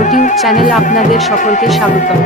YouTube channel আপনাদের সকলকে স্বাগতম।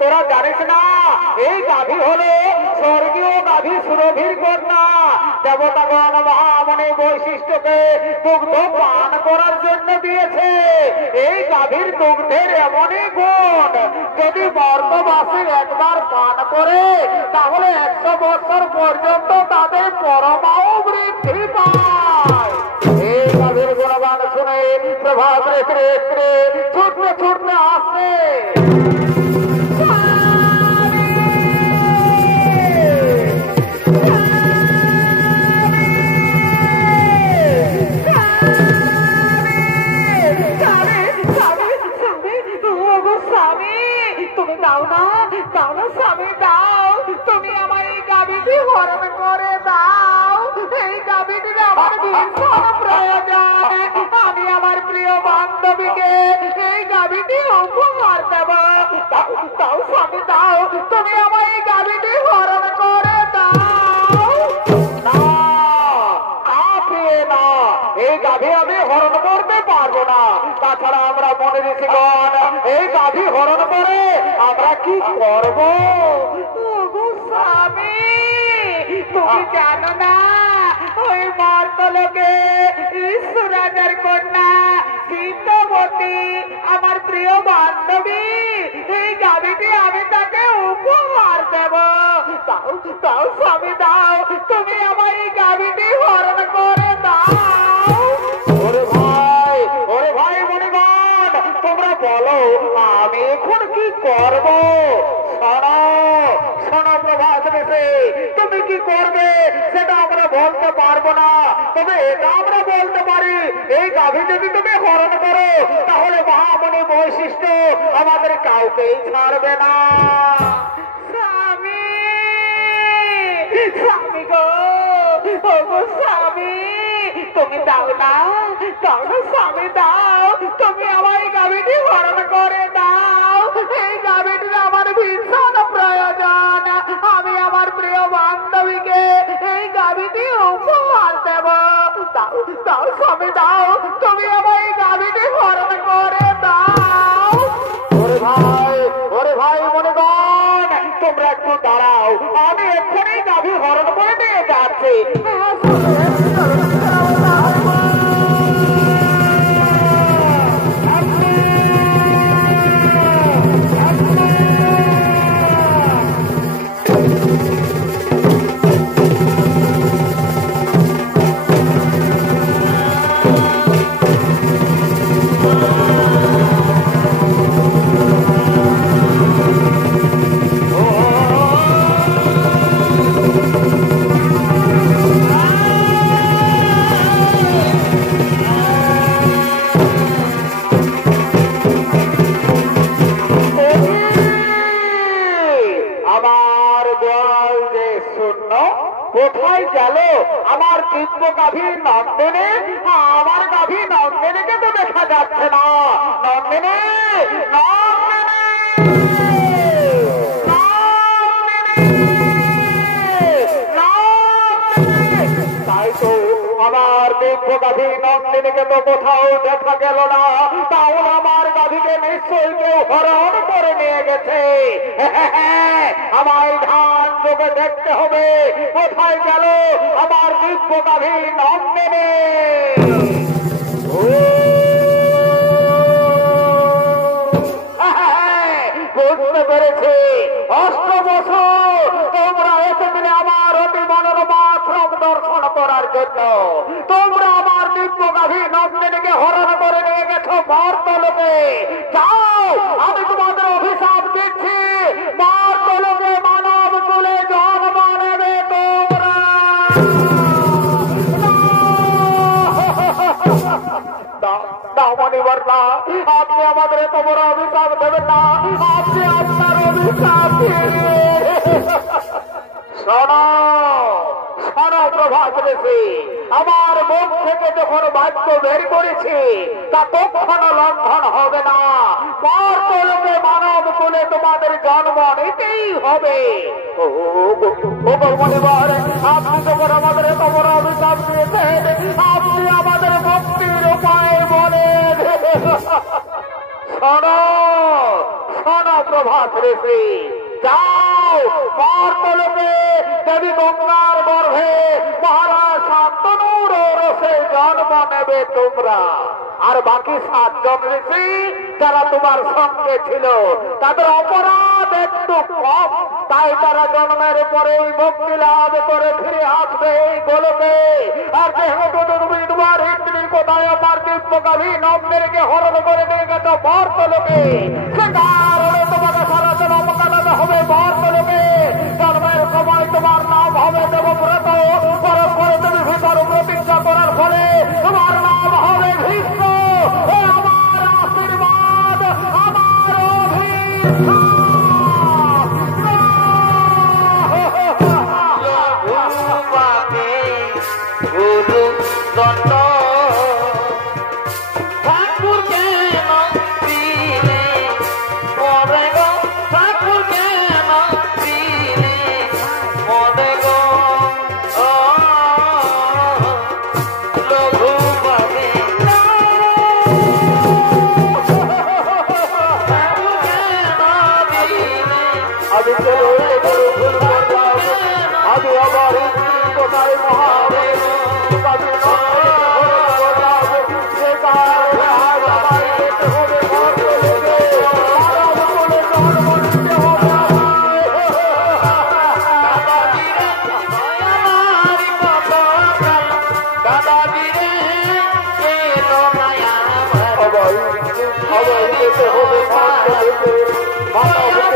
তোরা জানিস না এই গাভী হলো স্বর্গীয় গাভী সুরভির কন্যা। দেবতাগণ মহামণি বৈশিষ্ট্যকে দুগ্ধ পান করার জন্য দিয়েছে। এই গাভীর দুগ্ধের এমনই গুণ, যদি মর্তবাসী একবার পান করে তাহলে 100 বছর পর্যন্ত তাদের পরমাও বৃদ্ধি পায়। এই গাভীর গুণগান শুনে প্রভাত রেখে ছুটতে ছুটতে আসছে। তুমি দাও না স্বামী দাও, তুমি আমার এই গাভীটি হরণ করে দাও। এই গাভীটিকে আমার ভীষণ প্রয়োজন। আমি আমার প্রিয় বান্ধবীকে এই গাভীটি উপহার দেব। দাও স্বামী দাও, কি করব স্বামী তুমি জানো না ওই মর্তলোকে ঈশ্বরাজার কন্যা চিত্তবতী আমার প্রিয় বান্ধবী এই গাভীটি আমি তাকে উপহার দেব দাও দাও স্বামী দাও তুমি আমার এই গাভীটি হরণ করে দাও ওরে ভাই মনিগণ তোমরা বলো আমি এখন কি করব শোনো শোনো প্রভাত দেশে তুমি কি করবে সেটা আমরা বলতে পারবো না তবে এটা আমরা বলতে পারি এই গাভী যদি তুমি হরণ করো তাহলে মহামণি বৈশিষ্ট্য আমাদের কাউকেই ছাড়বে না স্বামী স্বামী গো ওগো স্বামী তুমি দাও না স্বামী দাও তুমি আমার এই গাভীটি হরণ করে দাও এই গাভীটির আমার ভীষণ প্রয়োজন আমি আমার প্রিয় বান্ধবীকে এই গাভীটি উপহার দেব দাও দাও স্বামী দাও তুমি আমার এই গাভীটি হরণ করে দাও ওরে ভাই মনিগণ তোমরা একটু দাঁড়াও আমি এক্ষুনি গাভী হরণ করে নিয়ে যাচ্ছি কোথায় গেল আমার কৃষ্ণ গাভী নন্দিনী আমার গাভী নন্দিনীকে তো দেখা যাচ্ছে না নন্দিনী তাই তো আমার দিব্য গাভী নন্দিনীকে তো কোথাও দেখা গেল না তাহলে আমার গাভীকে নিশ্চয়ই কেউ হরণ করে নিয়ে গেছে আমার ধান যোগে দেখতে হবে কোথায় গেল আমার দিব্য গাভী নন্দিনী বুঝতে পেরেছি 8 বছর তোমরা এতদিনে আমার অতি মনোরমা শ্রম দর্শন করার জন্য তোমরা আমার দিব্য গাভী নন্দিনীকে হরণ করে নিয়ে গেছো মর্তলোকে যাও আমি তোমাদের অভিশাপ দিচ্ছি মর্তলোকে মানব কুলে জন্ম নেবে তোমরা আপনি আমাদের এত বড় অভিশাপ দেবেন না আপনি আপনার অভিশাপ শোনো শোনো প্রভাত দেশে আমার মুখ থেকে যখন বাক্য বের করেছি তা কখনো লঙ্ঘন হবে না মর্তলোকে মানব কুলে তোমাদের জন্ম নিতেই হবে আপনি যখন আমাদের এত বড় অভিশাপ দিয়েছেন আপনি আমাদের মুক্তির উপায় বলেন শোনো শোনো প্রভাত ঋষি যাও মর্তলোকে দেবী গঙ্গার গর্ভে মহারাজ শান্তনুর রসে জন্ম নেবে তোমরা আর বাকি 7 জন ঋষি যারা তোমার সঙ্গে ছিল তাদের অপরাধ একটু কম তাই তারা জন্মের পরেই মুক্তি লাভ করে ফিরে আসবে এই গোলকে আর যেহেতু তুমি তোমার হিন্দির কোথায় আমার দিব্য গাভী নন্দিনীকে হরণ করে নিয়ে গেছো মর্তলোকে সে কারণে তোমাকে সারা জন্ম কাটাতে হবে মর্তলোকে জন্মের সময় তোমার নাম হবে দেবব্রত পরে পরে তুমি ভিতর প্রতিজ্ঞা করার ফলে তোমার নাম হবে ভীষ্ম আমার আশীর্বাদ আমার অভিশাপ আমি ভুল করলাম, আমি আবার কোথায় মহাদেব আমি করলাম, সে কারণে আজ আমায় যেতে হবে ঘর চলে বলে জন্ম নিতে হবে। Oh,